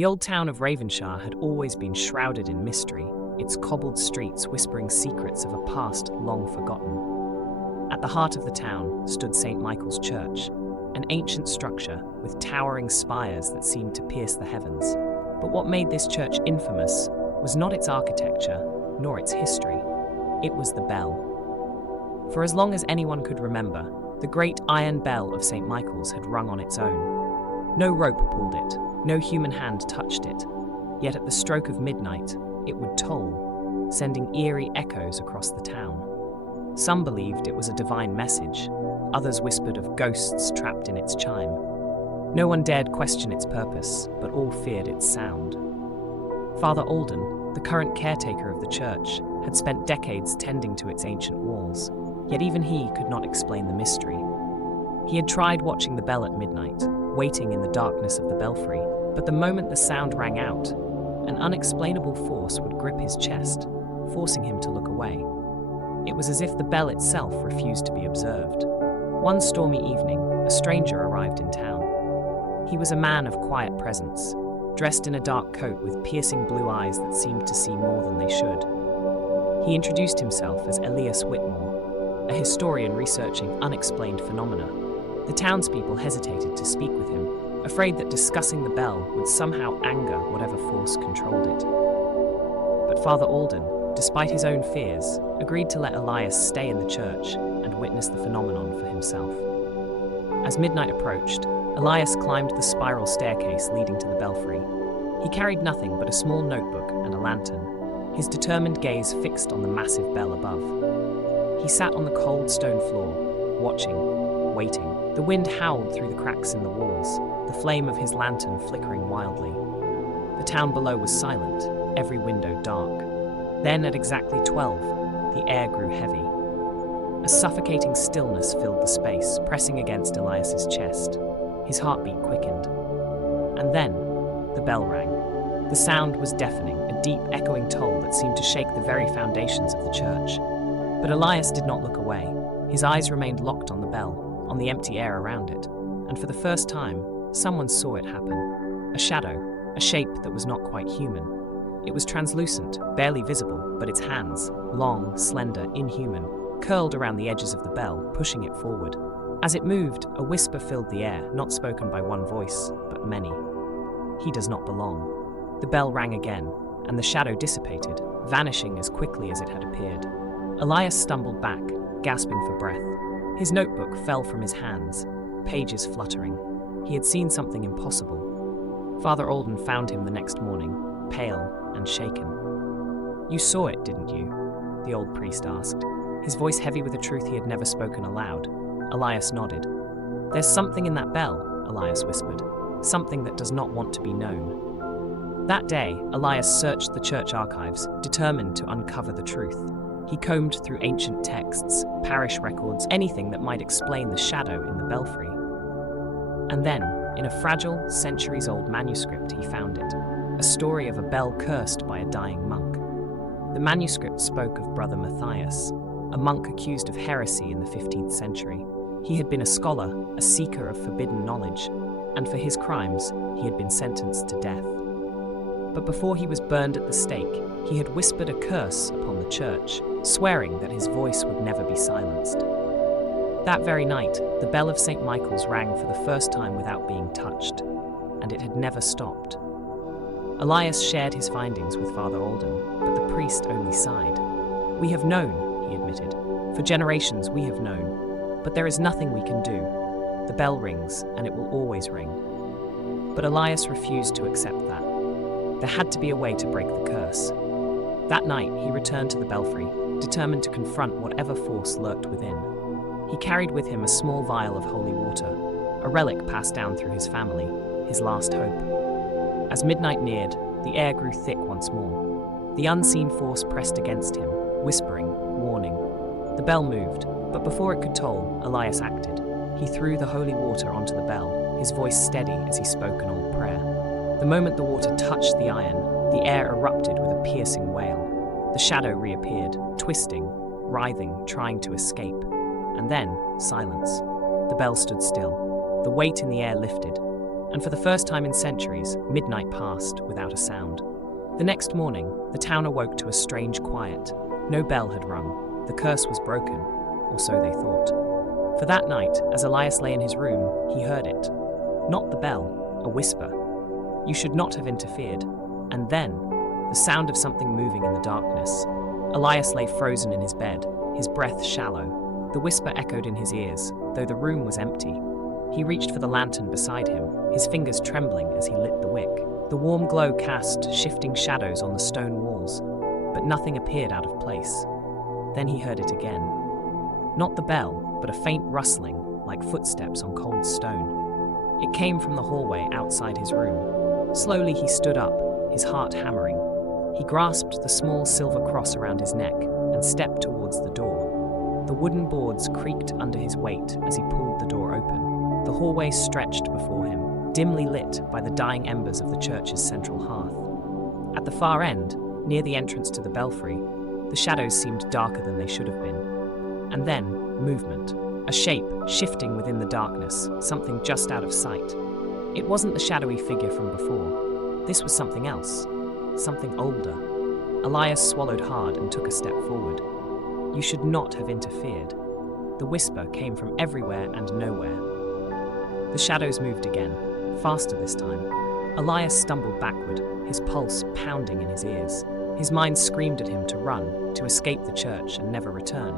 The old town of Ravenshaw had always been shrouded in mystery, its cobbled streets whispering secrets of a past long forgotten. At the heart of the town stood St. Michael's Church, an ancient structure with towering spires that seemed to pierce the heavens. But what made this church infamous was not its architecture, nor its history. It was the bell. For as long as anyone could remember, the great iron bell of St. Michael's had rung on its own. No rope pulled it, no human hand touched it, yet at the stroke of midnight, it would toll, sending eerie echoes across the town. Some believed it was a divine message, others whispered of ghosts trapped in its chime. No one dared question its purpose, but all feared its sound. Father Alden, the current caretaker of the church, had spent decades tending to its ancient walls, yet even he could not explain the mystery. He had tried watching the bell at midnight, waiting in the darkness of the belfry, but the moment the sound rang out, an unexplainable force would grip his chest, forcing him to look away. It was as if the bell itself refused to be observed. One stormy evening, a stranger arrived in town. He was a man of quiet presence, dressed in a dark coat with piercing blue eyes that seemed to see more than they should. He introduced himself as Elias Whitmore, a historian researching unexplained phenomena. The townspeople hesitated to speak with him, afraid that discussing the bell would somehow anger whatever force controlled it. But Father Alden, despite his own fears, agreed to let Elias stay in the church and witness the phenomenon for himself. As midnight approached, Elias climbed the spiral staircase leading to the belfry. He carried nothing but a small notebook and a lantern, his determined gaze fixed on the massive bell above. He sat on the cold stone floor, watching, waiting. The wind howled through the cracks in the walls, the flame of his lantern flickering wildly. The town below was silent, every window dark. Then, at exactly 12, the air grew heavy. A suffocating stillness filled the space, pressing against Elias's chest. His heartbeat quickened. And then, the bell rang. The sound was deafening, a deep, echoing toll that seemed to shake the very foundations of the church. But Elias did not look away. His eyes remained locked on the bell, on the empty air around it. And for the first time, someone saw it happen. A shadow, a shape that was not quite human. It was translucent, barely visible, but its hands, long, slender, inhuman, curled around the edges of the bell, pushing it forward. As it moved, a whisper filled the air, not spoken by one voice, but many. He does not belong. The bell rang again, and the shadow dissipated, vanishing as quickly as it had appeared. Elias stumbled back, gasping for breath. His notebook fell from his hands, pages fluttering. He had seen something impossible. Father Alden found him the next morning, pale and shaken. "You saw it, didn't you?" the old priest asked, his voice heavy with a truth he had never spoken aloud. Elias nodded. "There's something in that bell," Elias whispered, "something that does not want to be known." That day, Elias searched the church archives, determined to uncover the truth. He combed through ancient texts, parish records, anything that might explain the shadow in the belfry. And then, in a fragile, centuries-old manuscript, he found it. A story of a bell cursed by a dying monk. The manuscript spoke of Brother Matthias, a monk accused of heresy in the 15th century. He had been a scholar, a seeker of forbidden knowledge, and for his crimes, he had been sentenced to death. But before he was burned at the stake, he had whispered a curse upon the church, swearing that his voice would never be silenced. That very night, the bell of St. Michael's rang for the first time without being touched, and it had never stopped. Elias shared his findings with Father Alden, but the priest only sighed. "We have known," he admitted. "For generations we have known. But there is nothing we can do. The bell rings, and it will always ring." But Elias refused to accept that. There had to be a way to break the curse. That night, he returned to the belfry, determined to confront whatever force lurked within. He carried with him a small vial of holy water, a relic passed down through his family, his last hope. As midnight neared, the air grew thick once more. The unseen force pressed against him, whispering, warning. The bell moved, but before it could toll, Elias acted. He threw the holy water onto the bell, his voice steady as he spoke an old prayer. The moment the water touched the iron, the air erupted with a piercing wail. The shadow reappeared, twisting, writhing, trying to escape. And then, silence. The bell stood still. The weight in the air lifted. and for the first time in centuries, midnight passed without a sound. The next morning, the town awoke to a strange quiet. No bell had rung. The curse was broken, or so they thought. For that night, as Elias lay in his room, he heard it. Not the bell, a whisper. "You should not have interfered." And then, the sound of something moving in the darkness. Elias lay frozen in his bed, his breath shallow. The whisper echoed in his ears, though the room was empty. He reached for the lantern beside him, his fingers trembling as he lit the wick. The warm glow cast shifting shadows on the stone walls, but nothing appeared out of place. Then he heard it again. Not the bell, but a faint rustling, like footsteps on cold stone. It came from the hallway outside his room. Slowly he stood up, his heart hammering. He grasped the small silver cross around his neck and stepped towards the door. The wooden boards creaked under his weight as he pulled the door open. The hallway stretched before him, dimly lit by the dying embers of the church's central hearth. At the far end, near the entrance to the belfry, the shadows seemed darker than they should have been. And then, movement. A shape shifting within the darkness, something just out of sight. It wasn't the shadowy figure from before. This was something else. Something older. Elias swallowed hard and took a step forward. "You should not have interfered." The whisper came from everywhere and nowhere. The shadows moved again, faster this time. Elias stumbled backward, his pulse pounding in his ears. His mind screamed at him to run, to escape the church and never return.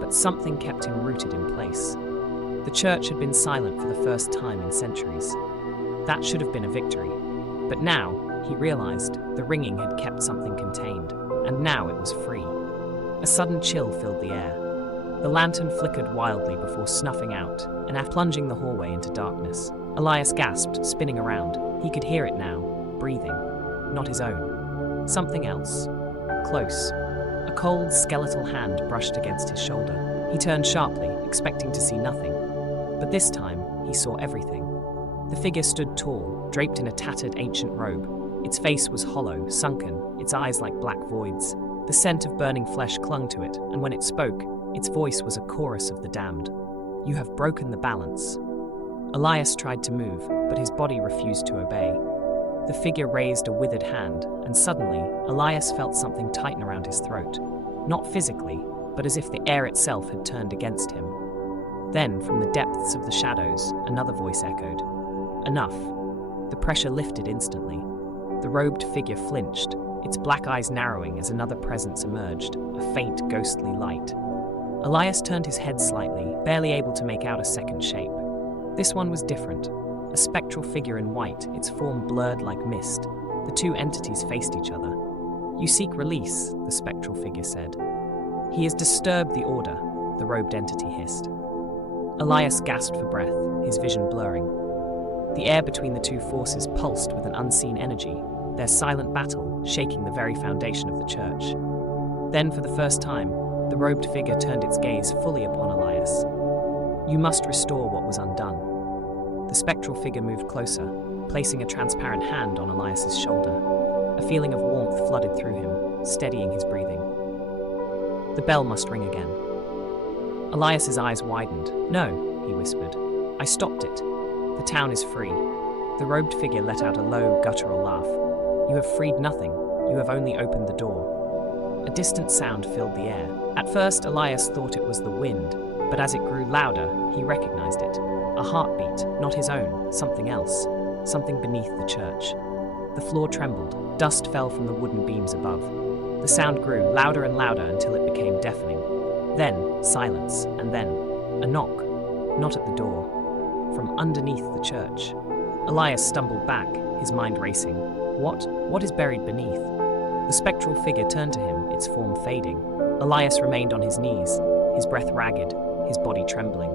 But something kept him rooted in place. The church had been silent for the first time in centuries. That should have been a victory. But now, he realized, the ringing had kept something contained, and now it was free. A sudden chill filled the air. The lantern flickered wildly before snuffing out, and after plunging the hallway into darkness. Elias gasped, spinning around. He could hear it now, breathing. Not his own. Something else. Close. A cold, skeletal hand brushed against his shoulder. He turned sharply, expecting to see nothing. But this time, he saw everything. The figure stood tall, draped in a tattered ancient robe. Its face was hollow, sunken, its eyes like black voids. The scent of burning flesh clung to it, and when it spoke, its voice was a chorus of the damned. "You have broken the balance." Elias tried to move, but his body refused to obey. The figure raised a withered hand, and suddenly, Elias felt something tighten around his throat. Not physically, but as if the air itself had turned against him. Then, from the depths of the shadows, another voice echoed. "Enough." The pressure lifted instantly. The robed figure flinched, its black eyes narrowing as another presence emerged, a faint, ghostly light. Elias turned his head slightly, barely able to make out a second shape. This one was different. A spectral figure in white, its form blurred like mist. The two entities faced each other. "You seek release," the spectral figure said. "He has disturbed the order," the robed entity hissed. Elias gasped for breath, his vision blurring. The air between the two forces pulsed with an unseen energy, their silent battle shaking the very foundation of the church. Then, for the first time, the robed figure turned its gaze fully upon Elias. "You must restore what was undone." The spectral figure moved closer, placing a transparent hand on Elias's shoulder. A feeling of warmth flooded through him, steadying his breathing. The bell must ring again. Elias's eyes widened. "No," he whispered. "I stopped it. The town is free." The robed figure let out a low, guttural laugh. "You have freed nothing. You have only opened the door." A distant sound filled the air. At first, Elias thought it was the wind, but as it grew louder, he recognized it. A heartbeat, not his own, something else, something beneath the church. The floor trembled, dust fell from the wooden beams above. The sound grew, louder and louder until it became deafening. Then, silence, and then, a knock, not at the door, from underneath the church. Elias stumbled back, his mind racing. What is buried beneath? The spectral figure turned to him, its form fading. Elias remained on his knees, his breath ragged, his body trembling.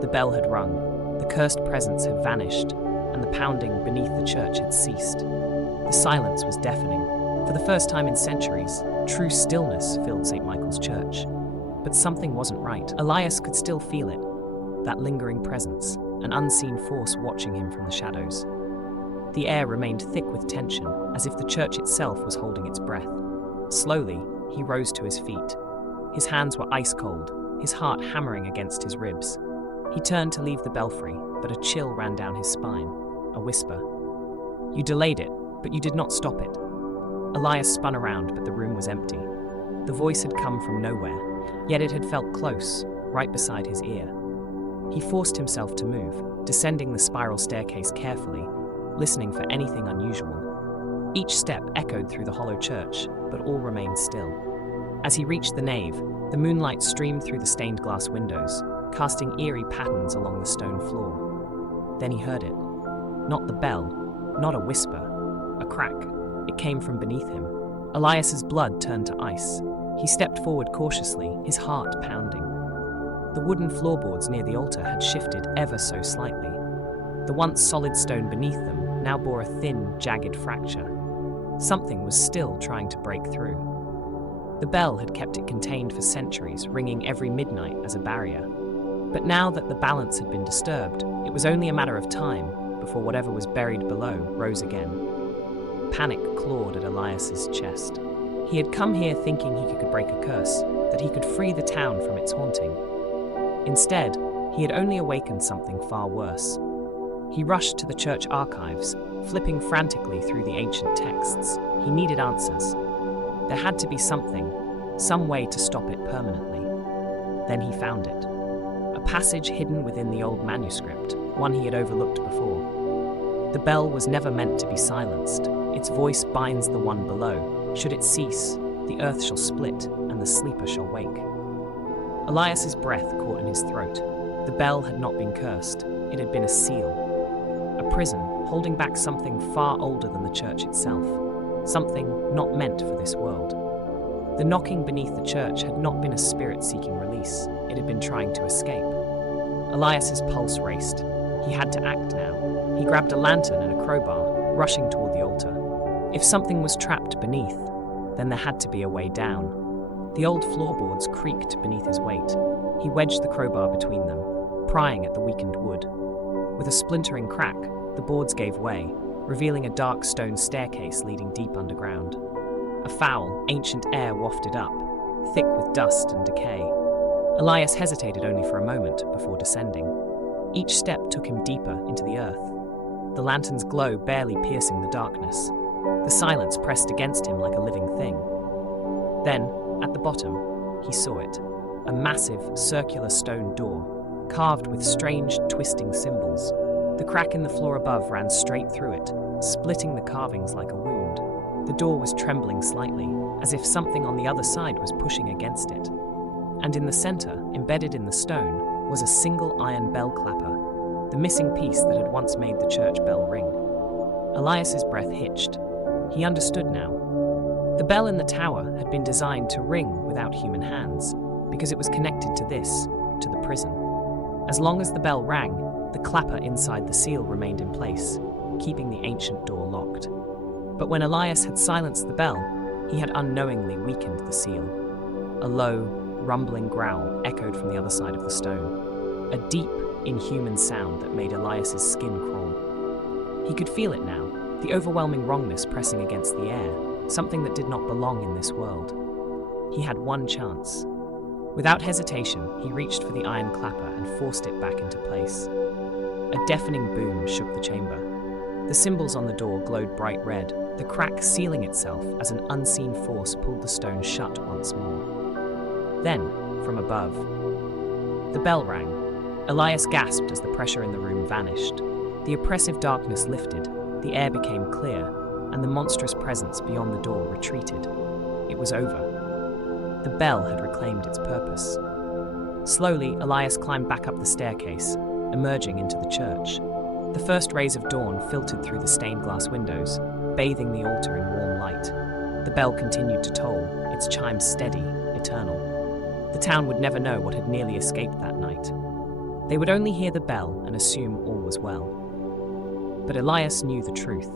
The bell had rung, the cursed presence had vanished, and the pounding beneath the church had ceased. The silence was deafening. For the first time in centuries, true stillness filled St. Michael's Church. But something wasn't right. Elias could still feel it, that lingering presence, an unseen force watching him from the shadows. The air remained thick with tension, as if the church itself was holding its breath. Slowly, he rose to his feet. His hands were ice cold, his heart hammering against his ribs. He turned to leave the belfry, but a chill ran down his spine. a whisper. You delayed it, but you did not stop it. Elias spun around, but the room was empty. The voice had come from nowhere, yet it had felt close, right beside his ear. He forced himself to move, descending the spiral staircase carefully, listening for anything unusual. Each step echoed through the hollow church, but all remained still. As he reached the nave, the moonlight streamed through the stained glass windows, casting eerie patterns along the stone floor. Then he heard it. Not the bell, not a whisper, a crack. It came from beneath him. Elias's blood turned to ice. He stepped forward cautiously, his heart pounding. The wooden floorboards near the altar had shifted ever so slightly. The once solid stone beneath them now bore a thin, jagged fracture. Something was still trying to break through. The bell had kept it contained for centuries, ringing every midnight as a barrier. But now that the balance had been disturbed, it was only a matter of time before whatever was buried below rose again. Panic clawed at Elias's chest. He had come here thinking he could break a curse, that he could free the town from its haunting. Instead, he had only awakened something far worse. He rushed to the church archives, flipping frantically through the ancient texts. He needed answers. There had to be something, some way to stop it permanently. Then he found it. A passage hidden within the old manuscript, one he had overlooked before. The bell was never meant to be silenced. Its voice binds the one below. Should it cease, the earth shall split, and the sleeper shall wake. Elias's breath caught in his throat. The bell had not been cursed. It had been a seal. A prison, holding back something far older than the church itself. Something not meant for this world. The knocking beneath the church had not been a spirit seeking release. It had been trying to escape. Elias's pulse raced. He had to act now. He grabbed a lantern and a crowbar, rushing toward the altar. If something was trapped beneath, then there had to be a way down. The old floorboards creaked beneath his weight. He wedged the crowbar between them, prying at the weakened wood. With a splintering crack, the boards gave way, revealing a dark stone staircase leading deep underground. A foul, ancient air wafted up, thick with dust and decay. Elias hesitated only for a moment before descending. Each step took him deeper into the earth, the lantern's glow barely piercing the darkness. The silence pressed against him like a living thing. Then, at the bottom, he saw it. A massive, circular stone door, carved with strange, twisting symbols. The crack in the floor above ran straight through it, splitting the carvings like a wound. The door was trembling slightly, as if something on the other side was pushing against it. And in the center, embedded in the stone, was a single iron bell clapper, the missing piece that had once made the church bell ring. Elias's breath hitched. He understood now. The bell in the tower had been designed to ring without human hands, because it was connected to the prison. As long as the bell rang, the clapper inside the seal remained in place, keeping the ancient door locked. But when Elias had silenced the bell, he had unknowingly weakened the seal. A low, rumbling growl echoed from the other side of the stone, a deep, inhuman sound that made Elias's skin crawl. He could feel it now, the overwhelming wrongness pressing against the air, something that did not belong in this world. He had one chance. Without hesitation, he reached for the iron clapper and forced it back into place. A deafening boom shook the chamber. The symbols on the door glowed bright red, the crack sealing itself as an unseen force pulled the stone shut once more. Then, from above, the bell rang. Elias gasped as the pressure in the room vanished. The oppressive darkness lifted, the air became clear, and the monstrous presence beyond the door retreated. It was over. The bell had reclaimed its purpose. Slowly, Elias climbed back up the staircase, emerging into the church. The first rays of dawn filtered through the stained glass windows, bathing the altar in warm light. The bell continued to toll, its chimes steady, eternal. The town would never know what had nearly escaped that night. They would only hear the bell and assume all was well. But Elias knew the truth.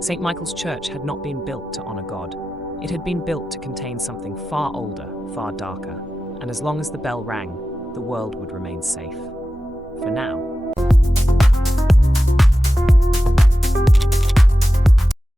St. Michael's Church had not been built to honor God. It had been built to contain something far older, far darker, and as long as the bell rang, the world would remain safe. For now.